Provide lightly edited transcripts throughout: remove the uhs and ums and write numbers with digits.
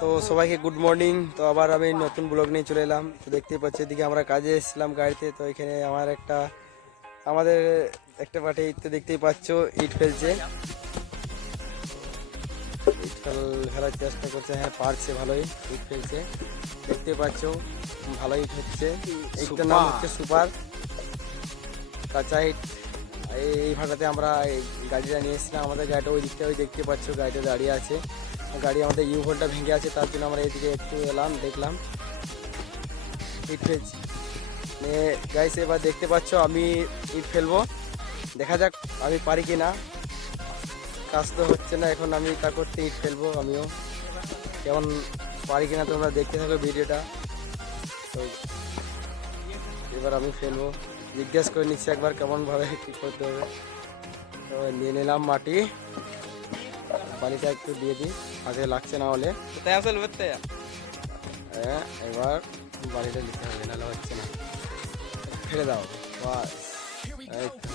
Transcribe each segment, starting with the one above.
তো সবাইকে good morning. তো আবার আমি নতুন ব্লগ নিয়ে চলে এলাম। তো দেখতেই পাচ্ছি এদিকে আমরা কাজে এসেছিলাম গাড়িতে। তো এখানে আমাদের একটা পার্টি তো দেখতেই পাচ্ছ ইট ফেলছে, ইট ফেলার চেষ্টা করছে। হ্যাঁ পারছে, ভালোই ইট ফেলছে দেখতে পাচ্ছ, ভালোই ইট হচ্ছে। ইটটার নাম হচ্ছে সুপার কাঁচা ইট। এই ভাটাতে আমরা গাড়িটা নিয়ে এসেছিলাম। আমাদের গাড়িটা ওই দিকটা ওই দেখতে পাচ্ছ, গাড়িটা দাঁড়িয়ে আছে। গাড়ি আমাদের ইউ ভোল্টটা ভেঙে আছে, তার জন্য আমরা এইদিকে একটু এলাম, দেখলাম ইট ফেলছি। গাইস এবার দেখতে পাচ্ছ আমি ইট ফেলবো, দেখা যাক আমি পারি কি না। কাজ তো হচ্ছে না, এখন আমি তা করতে ইট ফেলবো, আমিও কেমন পারি কিনা তোমরা দেখতে থাকো ভিডিওটা। তো এবার আমি ফেলবো, জিজ্ঞেস করে নিচ্ছি একবার কেমনভাবে কী করতে হবে। তো নিয়ে নিলাম মাটি, বালিটা একটু দিয়ে দিই, আগে লাগছে না হলে। হ্যাঁ এবার বালিটা নিতে হবে, নাহলে হচ্ছে না। ফেলে দাও, বাস এই তো।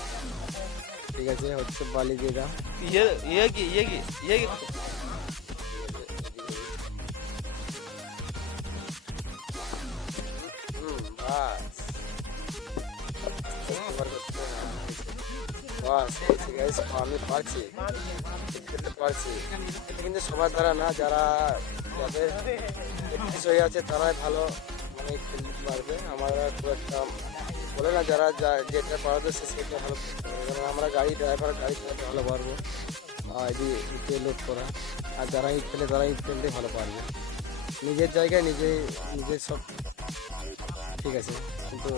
ঠিক আছে, হচ্ছে বালি দিয়ে দাও। বাস বাস ঠিক আছে, আমি পারছি, খেতে পারছি। এটা কিন্তু সবার দ্বারা না, যাদের প্র্যাকটিস হয়ে আছে তারাই ভালো মানে খেলতে পারবে। আমরা খুব একটা বলে না, যেটা পারবে সে সেটা ভালো করতে পারবে। কারণ আমরা গাড়ি ড্রাইভার, গাড়ি চালাতে ভালো পারবো, আর ইটে লোড করা। আর যারা ইট ফেলে তারা ইট ফেলতে ভালো পারবে। নিজের জায়গায় নিজের সব ঠিক আছে, কিন্তু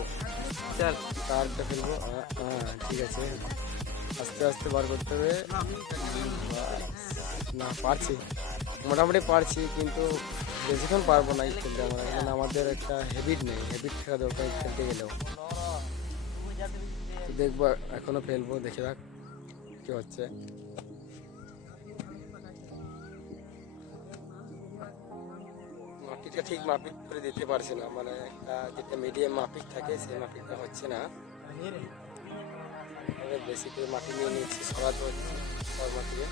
তারটা ফেলবো। হ্যাঁ ঠিক আছে, আস্তে আস্তে বার করতে হবে। না পারছি, মোটামুটি পারছি, কিন্তু বেশিক্ষণ পারবো না ইট খেলতে। আমরা এখানে আমাদের একটা হ্যাবিট নেই, হ্যাবিট থাকা দরকার ইট খেলতে গেলেও। দেখবো, এখনো ফেলবো, দেখে যাক কি হচ্ছে। মাটিটা ঠিক মাপিক করে দিতে পারছি না, মানে একটা যেটা মিডিয়াম মাপিক থাকে সেই মাপিকটা হচ্ছে না। বেশি করে মাটি নিয়ে নিয়েছি, সরাতে হচ্ছে সব মাটিয়ে।